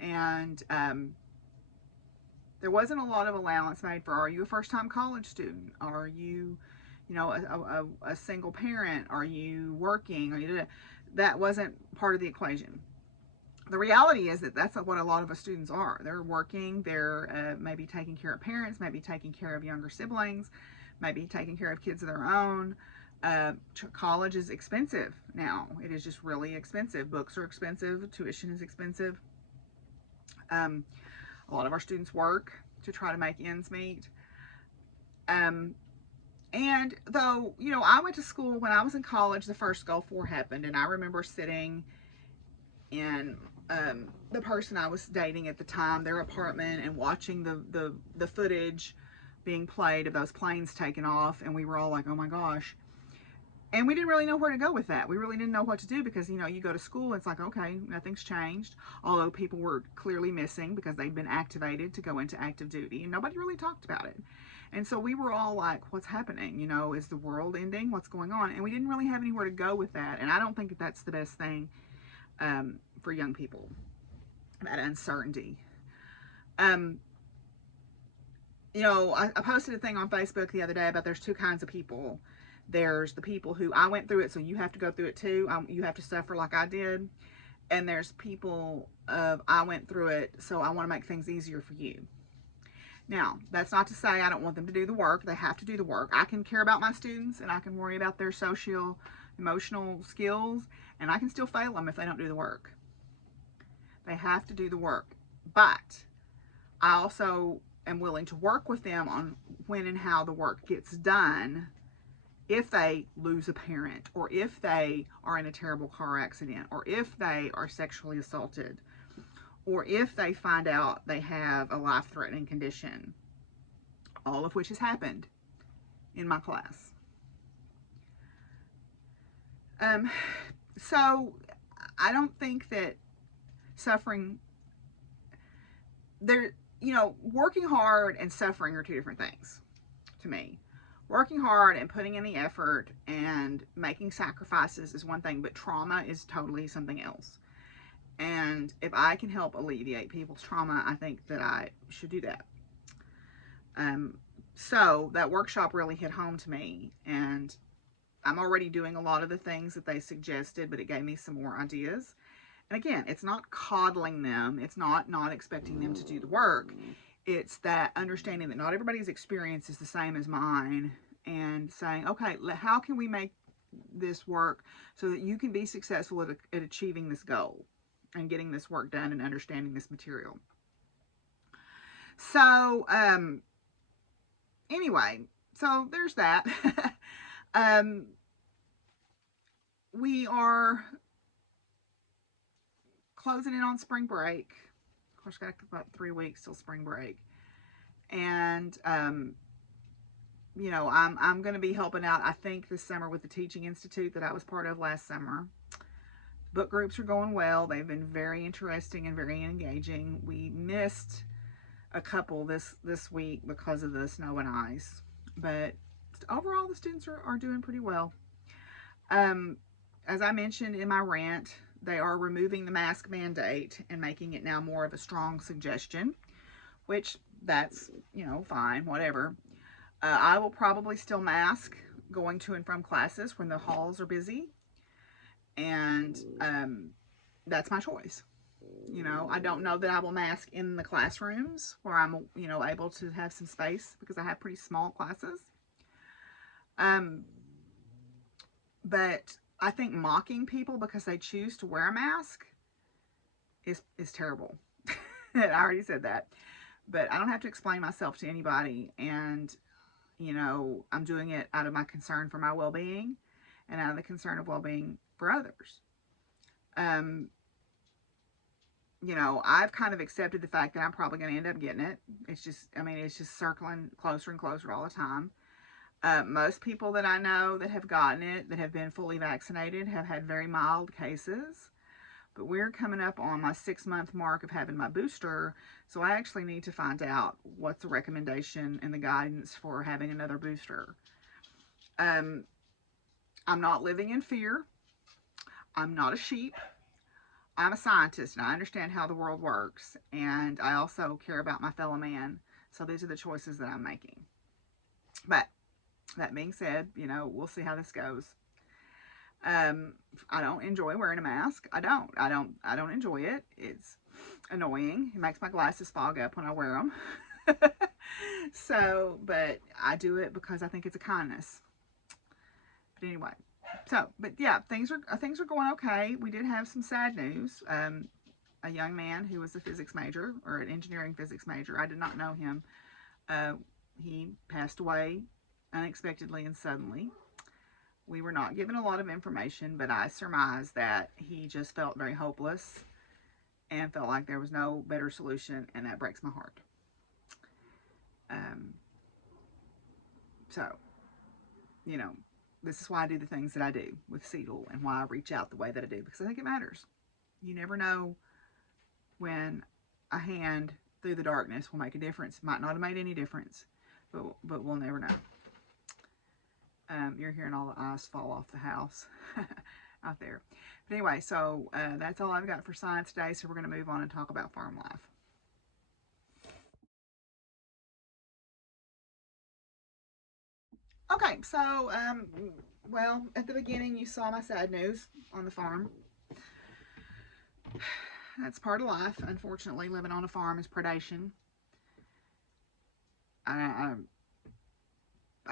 and there wasn't a lot of allowance made for, are you a first-time college student? Are you, you know, a single parent? Are you working? Are you, that wasn't part of the equation. The reality is that that's what a lot of us students are. They're working, they're maybe taking care of parents, maybe taking care of younger siblings, maybe taking care of kids of their own. College is expensive now. It is just really expensive. Books are expensive, tuition is expensive. A lot of our students work to try to make ends meet. And though, you know, I went to school when I was in college, the first Gulf War happened, and I remember sitting in the person I was dating at the time, their apartment, and watching the footage being played of those planes taking off, and we were all like, oh my gosh. And we didn't really know where to go with that. We really didn't know what to do because, you know, you go to school, it's like, okay, nothing's changed. Although people were clearly missing because they'd been activated to go into active duty, and nobody really talked about it. And so we were all like, what's happening? You know, is the world ending? What's going on? And we didn't really have anywhere to go with that. And I don't think that that's the best thing for young people, that uncertainty. You know, I posted a thing on Facebook the other day about there's two kinds of people. There's the people who, I went through it, so you have to go through it too. You have to suffer like I did. And there's people of, I went through it, so I want to make things easier for you. Now, that's not to say I don't want them to do the work. They have to do the work. I can care about my students, and I can worry about their social, emotional skills, and I can still fail them if they don't do the work. They have to do the work. But I also am willing to work with them on when and how the work gets done if they lose a parent, or if they are in a terrible car accident, or if they are sexually assaulted, or if they find out they have a life-threatening condition, all of which has happened in my class. So I don't think that suffering, there, you know, working hard and suffering are two different things to me. Working hard and putting in the effort and making sacrifices is one thing, but trauma is totally something else. And if I can help alleviate people's trauma, I think that I should do that. So that workshop really hit home to me, and I'm already doing a lot of the things that they suggested, but it gave me some more ideas. And again, it's not coddling them. It's not expecting them to do the work. It's that understanding that not everybody's experience is the same as mine, and saying, okay, how can we make this work so that you can be successful at achieving this goal and getting this work done and understanding this material. So anyway, so there's that. We are closing in on spring break. Of course, got about 3 weeks till spring break. And, you know, I'm going to be helping out, I think, this summer with the Teaching Institute that I was part of last summer. Book groups are going well. They've been very interesting and very engaging. We missed a couple this week because of the snow and ice. But overall, the students are doing pretty well. As I mentioned in my rant, they are removing the mask mandate and making it now more of a strong suggestion, which that's, you know, fine, whatever. I will probably still mask going to and from classes when the halls are busy. And that's my choice. You know, I don't know that I will mask in the classrooms where I'm, you know, able to have some space because I have pretty small classes. But I think mocking people because they choose to wear a mask is terrible. I already said that. But I don't have to explain myself to anybody. And, you know, I'm doing it out of my concern for my well-being and out of the concern of well-being for others. You know, I've kind of accepted the fact that I'm probably going to end up getting it. It's just, I mean, it's just circling closer and closer all the time. Most people that I know that have gotten it, that have been fully vaccinated, have had very mild cases. But we're coming up on my 6-month mark of having my booster, so I actually need to find out what's the recommendation and the guidance for having another booster. I'm not living in fear. I'm not a sheep. I'm a scientist, and I understand how the world works, and I also care about my fellow man. So these are the choices that I'm making. But that being said, you know, we'll see how this goes. I don't enjoy wearing a mask. I don't enjoy it. It's annoying. It makes my glasses fog up when I wear them. So, but I do it because I think it's a kindness. But anyway, so, but yeah, things are going okay. We did have some sad news. A young man who was a physics major, or an engineering physics major, I did not know him. He passed away unexpectedly and suddenly. We were not given a lot of information, but I surmised that he just felt very hopeless and felt like there was no better solution, and that breaks my heart. So, you know, this is why I do the things that I do with Seedle and why I reach out the way that I do, because I think it matters. You never know when a hand through the darkness will make a difference. It might not have made any difference, but we'll never know. You're hearing all the ice fall off the house out there. But anyway, so that's all I've got for science today. So we're going to move on and talk about farm life. Okay, so, well, at the beginning you saw my sad news on the farm. That's part of life. Unfortunately, living on a farm is predation. I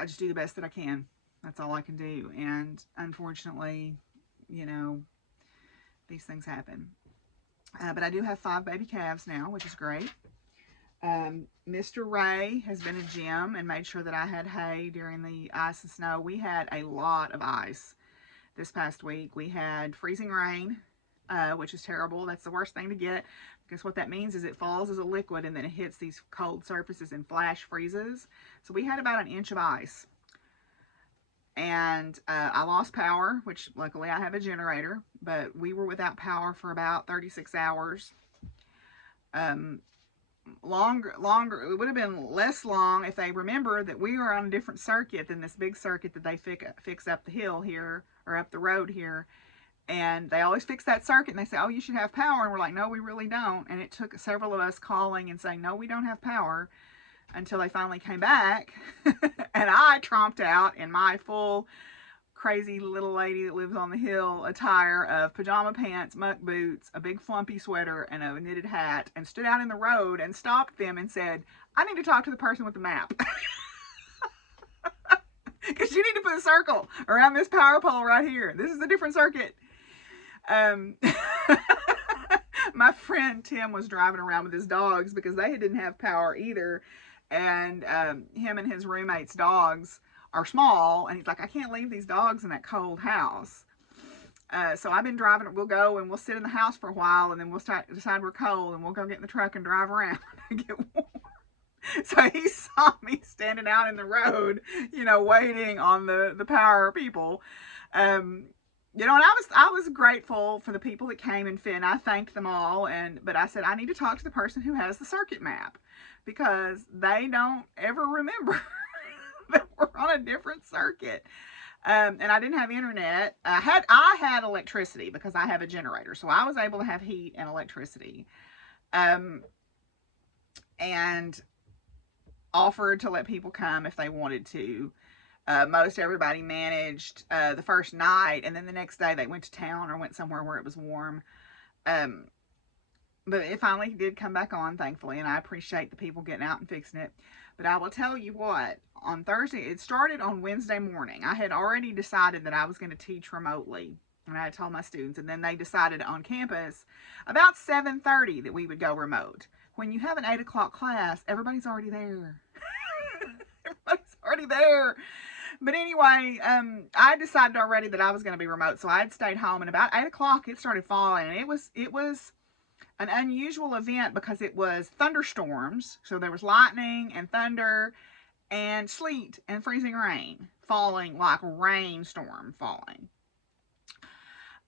just do the best that I can. That's all I can do. And unfortunately, you know, these things happen. But I do have 5 baby calves now, which is great. Mr. Ray has been a gem and made sure that I had hay during the ice and snow. We had a lot of ice this past week. We had freezing rain, which is terrible. That's the worst thing to get, because what that means is it falls as a liquid and then it hits these cold surfaces and flash freezes. So we had about an inch of ice. And I lost power, which luckily I have a generator, but we were without power for about 36 hours. Longer, it would have been less long if they remember that we were on a different circuit than this big circuit that they fix up the hill here, or up the road here. And they always fix that circuit and they say, oh, you should have power. And we're like, no, we really don't. And it took several of us calling and saying, no, we don't have power, until they finally came back. And I tromped out in my full crazy little lady that lives on the hill attire of pajama pants, muck boots, a big flumpy sweater, and a knitted hat, and stood out in the road and stopped them and said, I need to talk to the person with the map. Because you need to put a circle around this power pole right here. This is a different circuit. My friend Tim was driving around with his dogs because they didn't have power either. And him and his roommate's dogs are small, and he's like, I can't leave these dogs in that cold house. So I've been driving. We'll go and we'll sit in the house for a while, and then we'll decide we're cold, and we'll go get in the truck and drive around and get warm. So he saw me standing out in the road, waiting on the power people. And I was grateful for the people that came and fit, and I thanked them all. But I said I need to talk to the person who has the circuit map, because they don't ever remember that we're on a different circuit. And I didn't have internet. I had electricity because I have a generator, so I was able to have heat and electricity. And offered to let people come if they wanted to. Most everybody managed the first night, and then the next day they went to town or went somewhere where it was warm. But it finally did come back on, thankfully, and I appreciate the people getting out and fixing it. But I will tell you what, on Thursday, it started on Wednesday morning. I had already decided that I was going to teach remotely, and I had told my students, and then they decided on campus about 7:30 that we would go remote. When you have an 8 o'clock class, everybody's already there. Everybody's already there. But anyway, I decided already that I was going to be remote, so I had stayed home, and about 8 o'clock it started falling, and it was an unusual event because it was thunderstorms. So there was lightning and thunder and sleet and freezing rain falling, like rainstorm falling.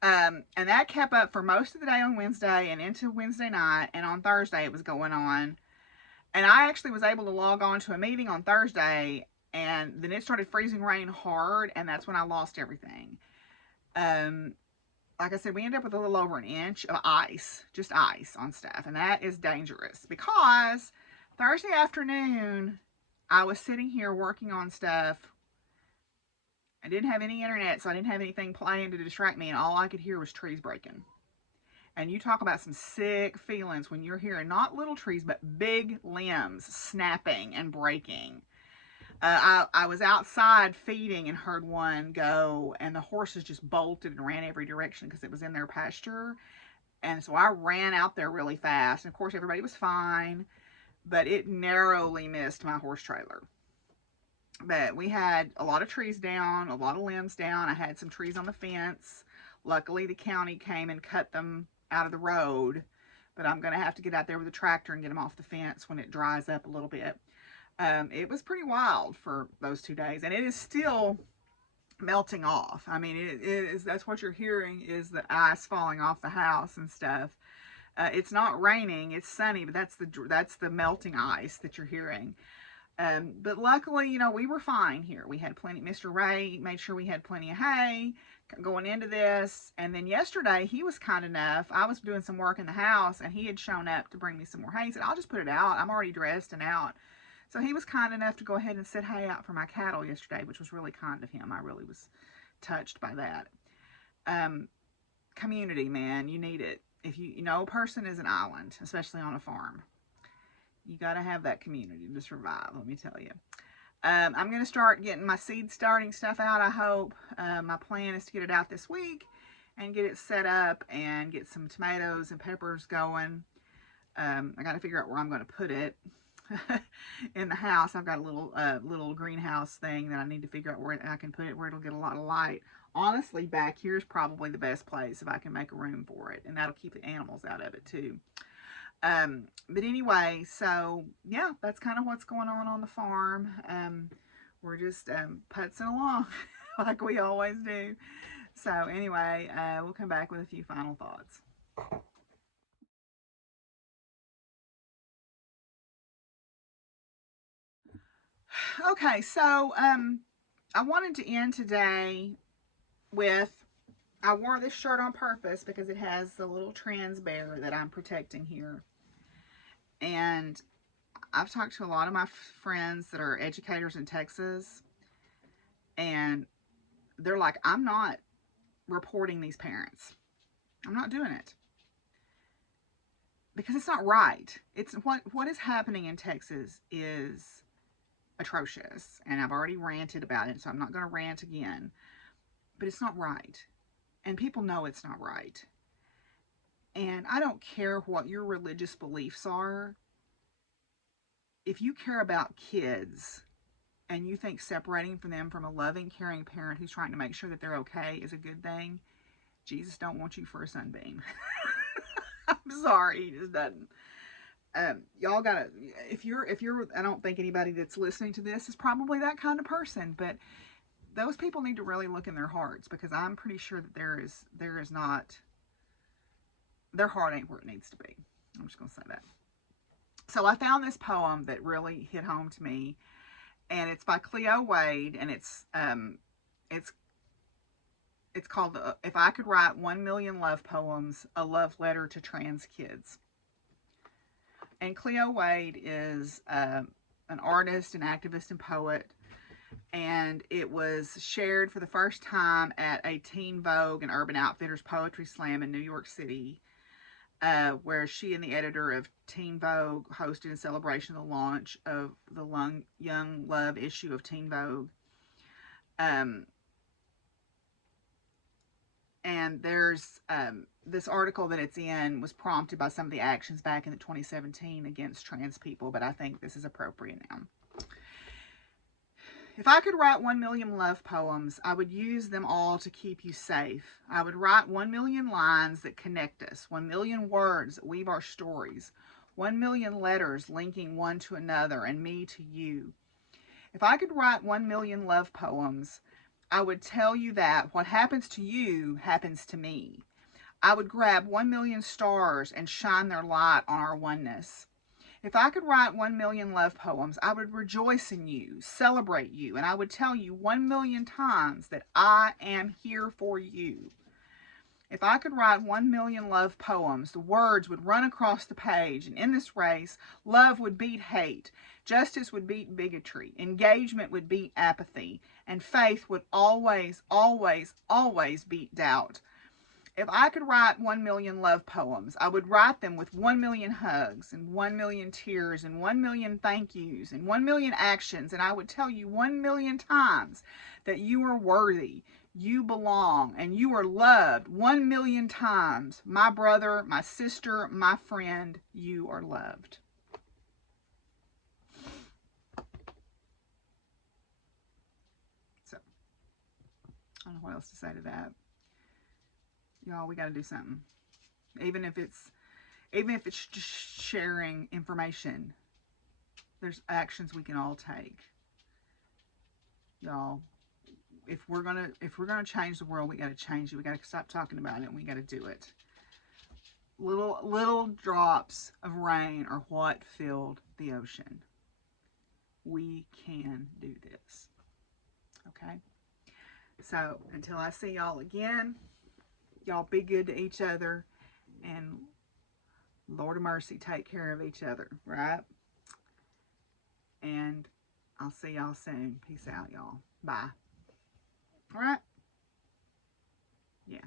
And that kept up for most of the day on Wednesday and into Wednesday night, and on Thursday it was going on. And I actually was able to log on to a meeting on Thursday, and then it started freezing rain hard, and that's when I lost everything. Like I said, we ended up with a little over an inch of ice, just ice on stuff, and that is dangerous because Thursday afternoon I was sitting here working on stuff. I didn't have any internet, so I didn't have anything playing to distract me, and all I could hear was trees breaking. And you talk about some sick feelings when you're hearing not little trees, but big limbs snapping and breaking. I was outside feeding and heard one go, and the horses just bolted and ran every direction because it was in their pasture. And so I ran out there really fast. And of course, everybody was fine, but it narrowly missed my horse trailer. But we had a lot of trees down, a lot of limbs down. I had some trees on the fence. Luckily, the county came and cut them out of the road, but I'm going to have to get out there with a tractor and get them off the fence when it dries up a little bit. It was pretty wild for those 2 days, and it is still melting off. I mean, it is, that's what you're hearing, is the ice falling off the house and stuff. It's not raining, it's sunny, but that's the melting ice that you're hearing. But luckily, we were fine here. We had plenty. Mr. Ray made sure we had plenty of hay going into this. And then yesterday, he was kind enough. I was doing some work in the house, and he had shown up to bring me some more hay. He said, I'll just put it out. I'm already dressed and out. So he was kind enough to go ahead and set hay out for my cattle yesterday, which was really kind of him. I really was touched by that. Community, man, you need it. If a person is an island, especially on a farm. You got to have that community to survive, let me tell you. I'm going to start getting my seed starting stuff out, I hope. My plan is to get it out this week and get it set up and get some tomatoes and peppers going. I got to figure out where I'm going to put it. In the house, I've got a little greenhouse thing that I need to figure out where I can put it, where it'll get a lot of light. Honestly, back here is probably the best place if I can make a room for it, and that'll keep the animals out of it too. But anyway, so yeah, that's kind of what's going on the farm. We're just putzing along like we always do. So anyway, we'll come back with a few final thoughts. Okay, so I wanted to end today with, I wore this shirt on purpose because it has the little trans bear that I'm protecting here. And I've talked to a lot of my friends that are educators in Texas, and they're like, I'm not reporting these parents. I'm not doing it. Because it's not right. It's what is happening in Texas is atrocious, and I've already ranted about it, so I'm not going to rant again. But it's not right, and people know it's not right. And I don't care what your religious beliefs are. if you care about kids and you think separating from them from a loving, caring parent who's trying to make sure that they're okay is a good thing, Jesus don't want you for a sunbeam. I'm sorry, he just doesn't. Y'all gotta, if you're, I don't think anybody that's listening to this is probably that kind of person, but those people need to really look in their hearts, because I'm pretty sure that there is not, their heart ain't where it needs to be. I'm just gonna say that. So I found this poem that really hit home to me, and it's by Cleo Wade, and it's called If I Could Write 1 Million Love Poems, a Love Letter to Trans Kids. And Cleo Wade is an artist, an activist, and poet. And it was shared for the first time at a Teen Vogue and Urban Outfitters Poetry Slam in New York City, where she and the editor of Teen Vogue hosted in celebration of the launch of the Young Love issue of Teen Vogue. And there's this article that it's in was prompted by some of the actions back in 2017 against trans people, but I think this is appropriate now. If I could write 1 million love poems, I would use them all to keep you safe. I would write 1 million lines that connect us, 1 million words that weave our stories, 1 million letters linking one to another and me to you. If I could write 1 million love poems, I would tell you that what happens to you happens to me. I would grab 1 million stars and shine their light on our oneness. If I could write 1 million love poems, I would rejoice in you, celebrate you, and I would tell you 1 million times that I am here for you. If I could write 1 million love poems, the words would run across the page, and in this race, love would beat hate, justice would beat bigotry, engagement would beat apathy, and faith would always, always, always beat doubt. If I could write 1 million love poems, I would write them with 1 million hugs and 1 million tears and 1 million thank yous and 1 million actions, and I would tell you 1 million times that you are worthy, you belong, and you are loved 1 million times. My brother, my sister, my friend, you are loved. So, I don't know what else to say to that. Y'all, we got to do something. Even if it's just sharing information, there's actions we can all take. Y'all, if we're gonna change the world, we got to change it. We got to stop talking about it, and we got to do it. Little drops of rain are what filled the ocean. We can do this. Okay? So, until I see y'all again, y'all be good to each other, and Lord of mercy, take care of each other, right? And I'll see y'all soon. Peace out, y'all. Bye. All right? Yeah.